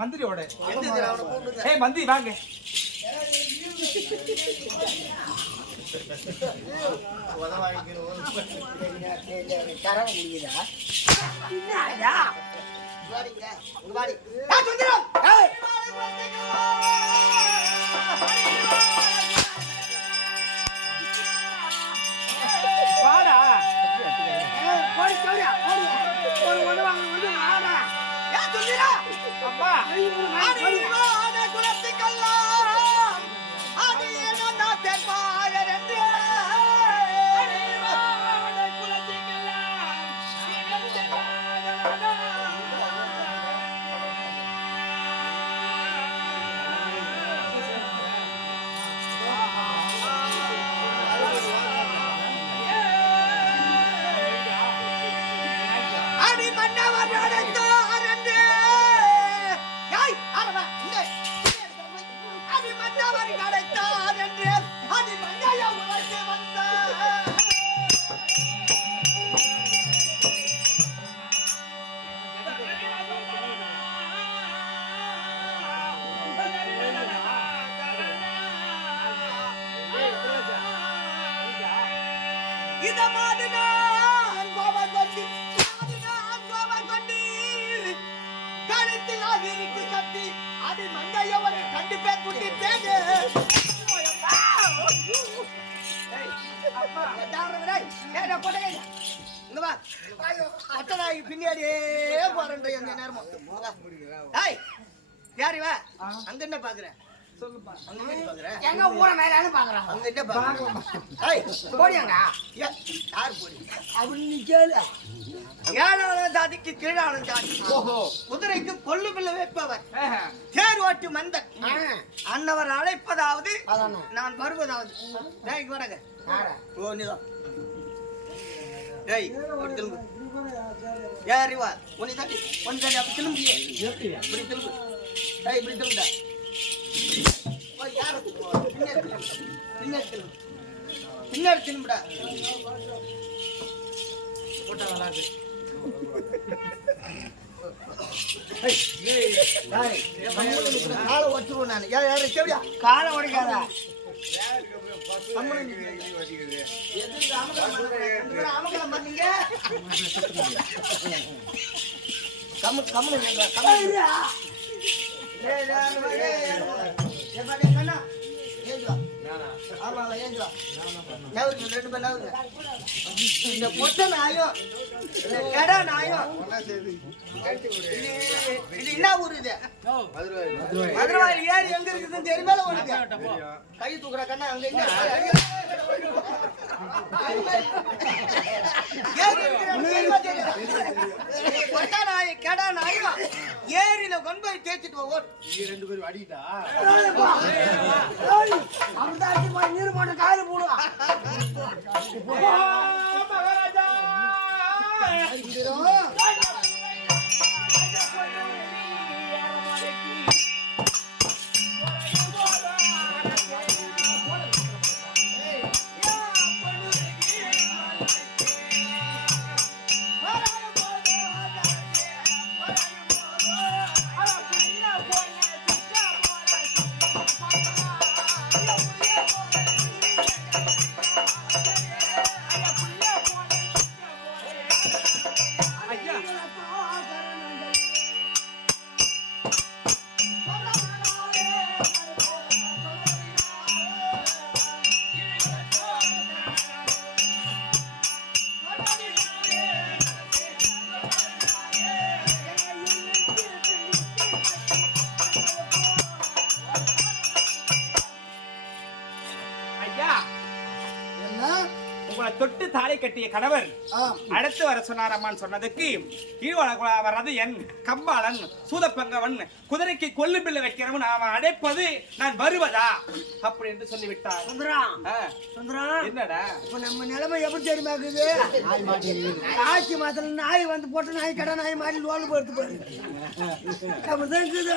மந்திரியோட. ஏய் மந்திரி வாங்க வாடி. ஏய், சுந்தரம்! ஏய்! வாடா ஏய், சுந்தரம்! அப்பா அடி குலத்துக்கெல்லாம் அடியேன நான் தென்பாயர் இங்க வா. அட்டை நாய்க்கு பின்னாடியே போறேன் எந்த நேரமும் இங்க வா. ஏய், யார் இவ? அங்க என்ன பாக்குற எங்க ஊரை மேலான்னு பாக்குறான் அங்க என்ன பாக்குற ஏய், போடியாங்க. ஏ, யார் போடி? அப்படி நீ கேளு. ஏழான ஜாதிக்கு கீழான ஜாதி. ஓஹோ. குதிரைக்கு கொள்ளு பிள்ளை வைப்பவர். தேர் ஓட்டு மந்தன். அன்னவர் அழைப்பதாவது. நான் வருவதாவது. டேய் யாரா? ஓ நீதான் டேய் அப்படி திரும்பு யார் இவா உன்னை தாண்டி உன்னை தாண்டி அப்படி திரும்பியே இப்படி திரும்பு டேய் இப்படி திரும்புடா பின்னாடி திரும்பு பின்னாடி திரும்பு பின்னாடி திரும்புடா போட்டா வராது காலை ஒட்டுருவேன் நான் யார் யார் செவியா காலை உடைக்காத கம்மு கம்மு கம்மு- ஆமா, ரெண்டு இந்த நாயும், இந்த நாயும். இது என்ன ஊர் இது மதுரவாயில் ஏரி எங்க இருக்குதுன்னு தெரியுமா உனக்கு கை தூக்குற கண்ணா அங்க இங்க ஏரி இருக்குதுன்னு நாய், கெடா நாயும் ஏரியில கொண்டு போய் தேய்ச்சிட்டு ஓடு. அமுதாச்சி நீர் போட்டு காலு போடுவான் மகாராஜா! தாலி கட்டிய கணவர். அடுத்து வர சொன்னாரம்மான்னு சொன்னதுக்கு கீழ்வள வரது என் கம்பாளன் சூதப்பங்கவன் குதிரைக்கு கொல்லு பிள்ளை வைக்கிறவன் அவன் அடைப்பது நான் வருவதா? அப்படி என்று சொல்லிவிட்டார். சுந்தரம் ஆ, சுந்தரம் என்னடா? இப்ப நம்ம நிலைமை எப்படி தெரியுமா இருக்குது? ஆட்சி மாத்திரம் நாய் வந்து போட்டு நாய் கடை நாய் மாதிரி லோல் போட்டு பாரு. அப்படிதான் இருக்குது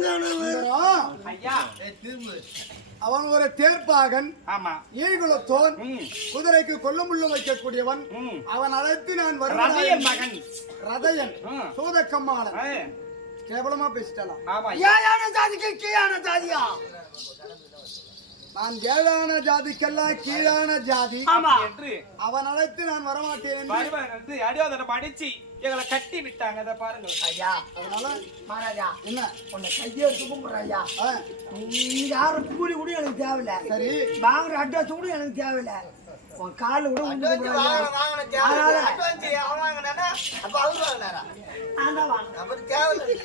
காணாம ஐயா. அவன் ஒரு தேர்ப்பாகன். ஆமா. ஈகுலத்தோன். குதிரைக்கு கொல்லுமுள்ளும் வைக்கக்கூடியவன். அவன் அழைத்து நான் வருவதாக மகன். ரதையன். சூதக்கம்மாளன். கேவலமா பேசிட்டாலாம். ஆமா. ஏழான ஜாதிக்கு கீழான ஜாதியா நான் ஏழான ஜாதிக்கெல்லாம் கீழான ஜாதி. ஆமா. என்று அவன் அழைத்து நான் வரமாட்டேன் படிச்சு எங்களை கட்டி விட்டாங்க. அதை பாருங்க ஐயா அதனால மகாராஜா என்ன? உன்னை கையெழுத்து கும்பிடுற ஐயா நீ யாரும் கூலி கூட எனக்கு தேவையில்ல. சரி. வாங்குற அட்வான்ஸ் கூட எனக்கு தேவையில்ல. உன் காலு கூட அப்புறம் தேவையில்லை.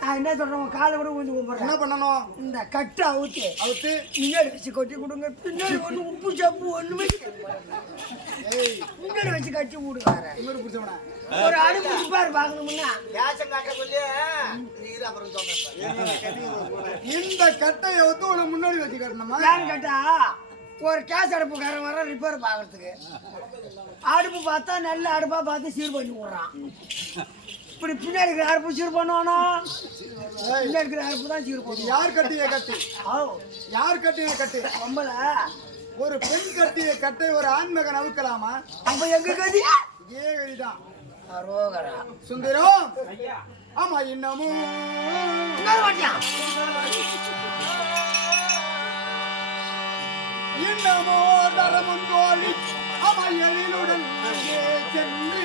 நான் என்ன சொல்றேன்? என்ன உன் காலை கூட என்ன கும்பிடுறேன். பண்ணணும்? இந்த கட்டை அவுத்து அவுத்து? முன்னாடி வச்சு கொட்டி கொடுங்க. பின்னாடி ஒண்ணு உப்பு சப்பு ஏய். முன்னாடி வச்சு கட்டி பிடிச்சவன? ஒரு அடுப்பு ரிப்பேர் பார்க்கணும்னா ரேஷன் காட்டக்குள்ளே, நீ இரு, அப்புறம் சொல்றேன். இந்த கட்டையை வந்து உனக்கு முன்னாடி வச்சு கட்டணுமா? ஏன்னு கேட்டா? ஒரு கேஸ் அடுப்புக்காரன் வர ரிப்பேர் பார்க்கறதுக்கு. அடுப்பு பார்த்தா நல்ல அடுப்பா பார்த்து சீர் பண்ணி விடுறான். இப்படி பின்னாடி இருக்கிற அடுப்பு சீர் பண்ணுவானா? பின்னாடி இருக்கிற தான் சீர் பண்ணுவான். யார் கட்டிய கட்டி? யார் கட்டிய கட்டி? பொம்பளை ஒரு பெண் கட்டிய கட்டை ஒரு ஆண் மகன் அவுக்கலாமா? அப்ப எங்க கதி? இதே வழிதான் அரோகரா சுந்தரம். ஐயா. ஆமா இன்னமும். இன்னமோ ஆமா எழிலுடன் அங்கே சென்று.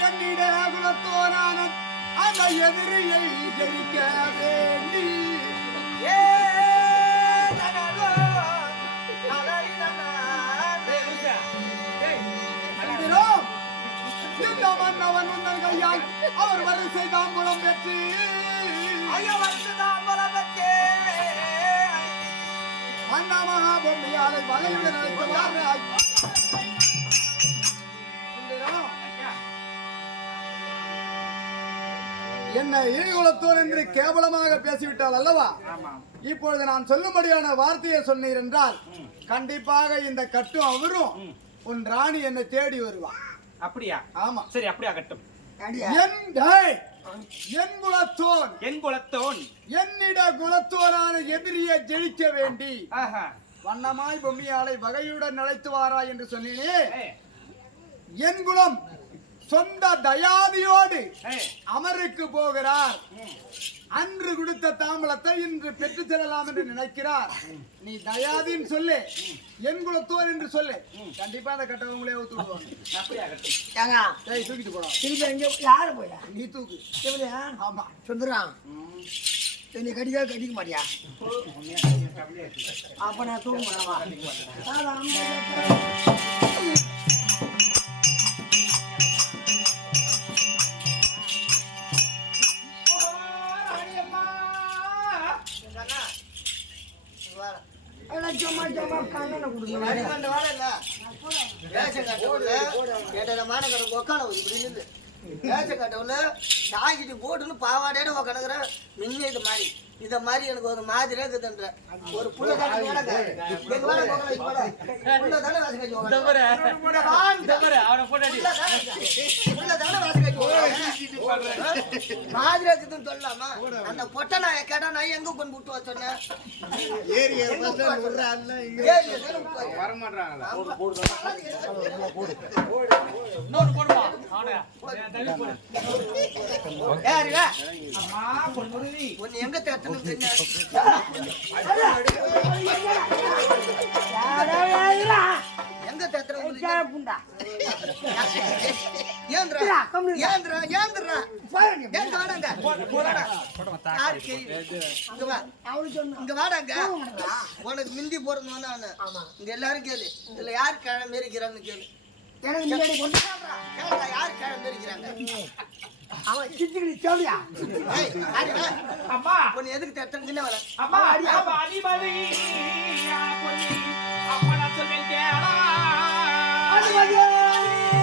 என்னிட குலத்தோரான அந்த எதிரியை ஜெயிக்க வேண்டி மன்னவன் உந்தன் கையால் அவர் வரிசை தாம்பூலம் பெற்று அண்ணா மகாபொம்மையாலை வகையுடன் அழைத்து. என்னை ஈகுலத்தோர் என்று கேவலமாக பேசிவிட்டால் அல்லவா? ஆமா இப்பொழுது நான் சொல்லும்படியான வார்த்தையை சொன்னீர் என்றால் கண்டிப்பாக இந்த கட்டும் அவரும். உன் ராணி என்னை தேடி வருவான் அப்படியா? ஆமா. சரி அப்படி ஆகட்டும் அடியா என் குலத்தோன். என் குலத்தோன். என்னிட குலத்தோரான எதிரியை ஜெயிக்க வேண்டி. ஆஹா. வண்ணமாய் பொம்மியாலை வகையுடன் அழைத்து என்று சொன்னேனே. என் குலம். சொந்த தயாதியோடு அமருக்கு போகிறார். அன்று கொடுத்த தாம்பலத்தை இன்று பெற்று செல்லலாம் என்று நினைக்கிறார். நீ தயாதின்னு சொல்லு. என் குலத்தோர் என்று சொல்லு. கண்டிப்பா அந்த கட்டவங்களே டேய், தூக்கிட்டு போடா. திருப்பி எங்க யாரு போயா நீ தூக்கு. எப்படியா ஆமா. சுந்தரம் என்னை கடிக்கா கடிக்க மாட்டியா? அப்ப நான் தூங்க மாட்டேவா போட்டுன்னு பாவாடையோட உக்காந்துக்கிற, மின்ன இது மாதிரி இத மாதிரி எனக்கு ஒரு மாதிரியா இருக்குதுன்ற ஒரு புள்ள தானே இருக்குதுன்னு சொல்லலாமா? அந்த பொட்டை நாயை கேட்டா நான் எங்க கொண்டு விட்டு வர சொன்னேன் எங்க தேத்தணும் இல்ல. உனக்கு மிந்தி போறது. இங்க எல்லாரும் கேளு. இதுல யார் கிழமை இருக்கிறான்னு கேளு. யார் கிழமை இருக்கிறாங்க? அவன் சித்திக்கிட்டு சொல்லியா? அம்மா உன்னை எதுக்கு தேத்தணும் சின்ன வேலை. அம்மா அம்மா நான் ஆடுவது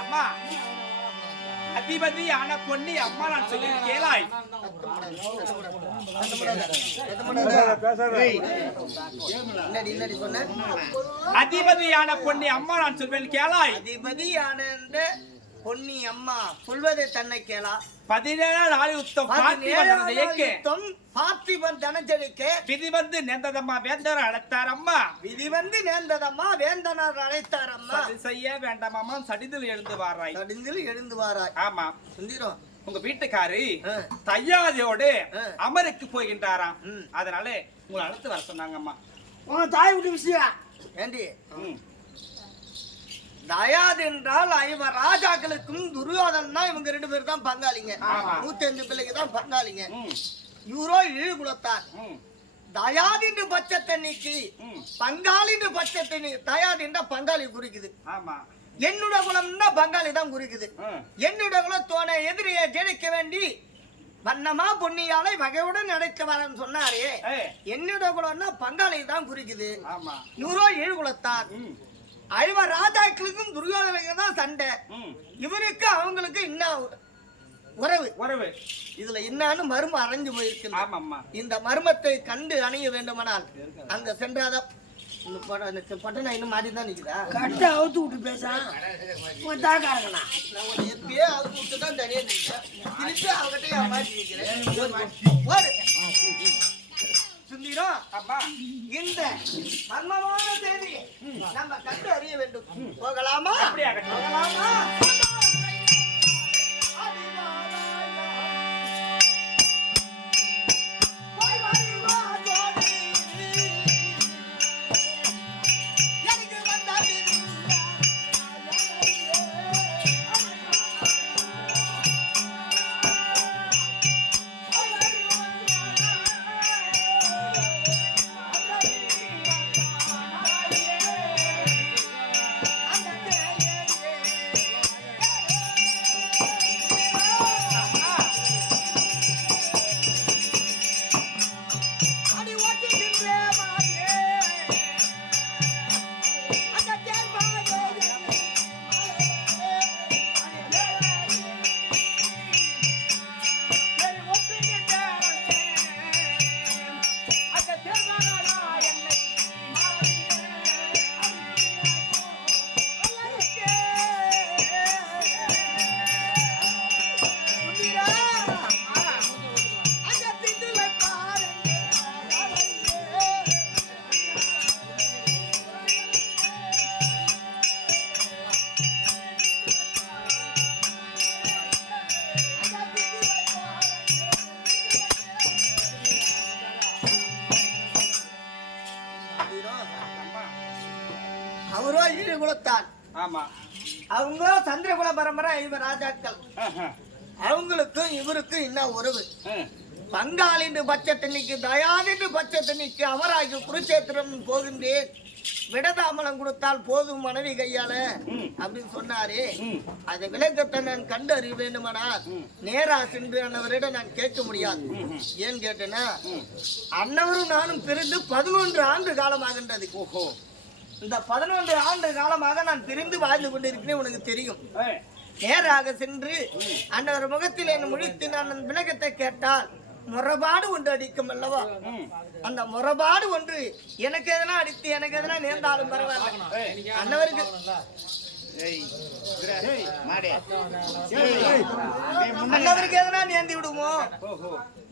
அம்மா அதிபதி ஆன அம்மா நான் சொல்லி கேளாய். என்னடி என்னடி சொன்ன அதிபதியான பொன்னி அம்மா நான் சொல்வேன் கேளாய். அதிபதி ஆனந்த பொன்னி அம்மா சொல்வதை தன்னை கேளா. பதினேழு நாள் யுத்தம் பார்த்திபன் பார்த்திபன் தனஞ்சலிக்க விதி வந்து நேர்ந்ததம்மா வேந்தர் அழைத்தார் அம்மா விதி வந்து நேர்ந்ததம்மா வேந்தனர் அழைத்தார் அம்மா சதி செய்ய வேண்டாமாமா சடிதில் எழுந்து வாராய். கடிந்தில் எழுந்து வாராய். ஆமா. சுந்திரம். உங்க வீட்டுக்காரு. தையாதியோடு. அமருக்கு போகின்றாராம். அதனால உங்களை அழைத்து வர சொன்னாங்கம்மா. உன் தாய் விட்டு விஷயம். ஏண்டி. தயாது என்றால் ஐவர் ராஜாக்களுக்கும் துரியோதன் தான் இவங்க ரெண்டு பேரும் தான் பங்காளிங்க. நூத்தி அஞ்சு பிள்ளைக்கு தான் பங்காளிங்க. இவரோ இழுகுலத்தார் ம். தயாதின்று பட்சத்தை நீக்கி. பங்காளின்று பட்சத்தை நீ தயாதின்ற பங்காளி குறிக்குது என்னோட குலம்னா பங்காளி தான் குறிக்குது. என்னோட குலத்தோன எதிரியை ஜெயிக்க வேண்டி வண்ணமா பொன்னியாலை வகையுடன் அடைத்து வரேன்னு சொன்னாரே என்னோட குலம்னா பங்காளி தான் குறிக்குது இவரோ இழுகுலத்தார் ம். ஐவர் ராஜாக்களுக்கும் துரியோதனுக்கு தான் சண்டை. இவருக்கு அவங்களுக்கு இன்னும் உறவு. உறவு. இதுல என்னன்னு மர்மம் அரைஞ்சு போயிருக்கு ஆமாம்மா. இந்த மர்மத்தை கண்டு அணிய வேண்டுமானால் அங்க சென்றாதான் பட்டம் இன்னும் மாறி தான் நிக்குதா? கட்டை அவுத்து விட்டு பேச? உன் தாக்காரங்கண்ணா நான் எப்பயே அவுத்து விட்டு தான் தனியா நிக்கிறேன். திருப்பி அவகிட்ட மாட்டி நிக்கிறேன் சுந்தரம் அப்பா இந்த மர்மமான செய்தியை நம்ம கண்டு அறிய வேண்டும். போகலாமா? அப்படியே ஆகட்டும். போகலாமா? ஈடு குலத்தான் ஆமா. அவங்க சந்திரகுல பரம்பரை இவர் ராஜாக்கள். அவங்களுக்கும் இவருக்கும் என்ன உறவு? ம். பங்காளின்று பட்சத்தன்னைக்கு தயாதின்று பட்சத்தன்னைக்கு அவராகி குருச்சேத்திரம் போகின்றேன் விடதாமலம் கொடுத்தால் போதும் மனைவி கையால. அப்படின்னு சொன்னாரே. அதை விளக்கத்தை நான் கண்டு அறிய வேண்டுமானால் நேரா சென்று அன்னவரிடம் நான் கேட்க முடியாது. ஏன் கேட்டேன்னா அன்னவரும் நானும் பிரிந்து பதினொன்று ஆண்டு காலமாகின்றது. ஓஹோ. இந்த பதினொன்று ஆண்டு காலமாக நான் பிரிந்து வாழ்ந்து கொண்டிருக்கிறேன் உனக்கு தெரியும். நேராக சென்று அன்னவர் முகத்தில் என் முழித்து நான் விளக்கத்தை கேட்டால் முறபாடு ஒன்று அடிக்கும் அல்லவா. அந்த முறபாடு ஒன்று எனக்கு எதனா அடித்து எனக்கு எதனா நேர்ந்தாலும் பரவாயில்ல. அன்னவருக்கு அன்னவருக்கு எதனா நேர்ந்து விடுமோ?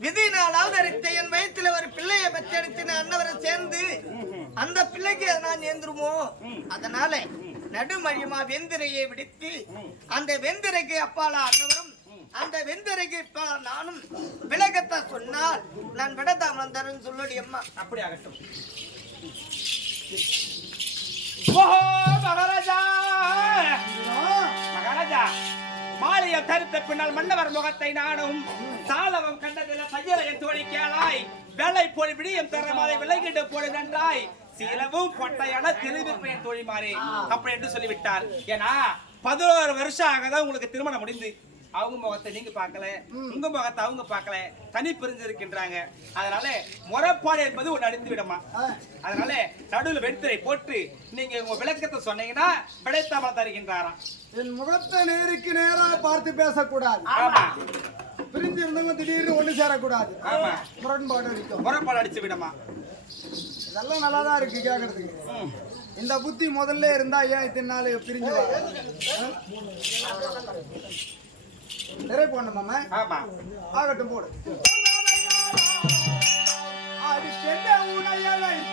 விதி நாளாவது அடித்த என் வயிற்றுல ஒரு பிள்ளையை பெற்றெடுத்து நான் அன்னவரை சேர்ந்து அந்த பிள்ளைக்கு எதனா நேர்ந்துருமோ அதனால நடுமழிமா வெந்திரையை விடுத்து அந்த வெந்திரைக்கு அப்பால அன்னவரும் அந்த வெந்திரைக்கு இப்ப நானும் விலகத்தை சொன்னால் நான் விடதாமலம் தரேன்னு சொல்லடி அம்மா. அப்படி ஆகட்டும் ஓஹோ மகாராஜா! மகாராஜா மாலையை தரித்த பின்னால் மன்னவர் முகத்தை நாடும் சாலவம் கண்டதில் என் தோழி கேளாய். வேலை போய் விடியும் தரமாதை விலகிட்டு போடு நன்றாய். சீலவும் பொட்டையான திருவிற்பேன் தோழி மாறி அப்படி என்று சொல்லிவிட்டார். ஏன்னா பதினோரு வருஷம் ஆகதான் உங்களுக்கு திருமணம் முடிந்து. அவங்க முகத்தை நீங்க பார்க்கல. உங்க முகத்தை அவங்க பார்க்கல. தனி பிரிஞ்சிருக்கின்றாங்க அதனால முறைப்பாடு என்பது ஒன்று அடித்து விடுமா. அதனால நடுவில் வெண்திரை போட்டு நீங்க உங்க விளக்கத்தை சொன்னீங்கன்னா விடைத்தாம தருகின்றாராம். என் முகத்தை நேருக்கு நேரா பார்த்து பேசக்கூடாது. ஆமா. பிரிஞ்சு இருந்தவங்க திடீர்னு ஒண்ணு சேரக்கூடாது முரண்பாடு இருக்கும் முறைப்பாடு அடிச்சு விடுமா இதெல்லாம் நல்லா தான் இருக்கு கேட்கறதுக்கு ம். இந்த புத்தி முதல்ல இருந்தா ஏன் இத்தனை நாள் பிரிஞ்சு வர? ஆ? நிறை போடணும் மாமா ஆமா ஆகட்டும் போடு. அகவரம்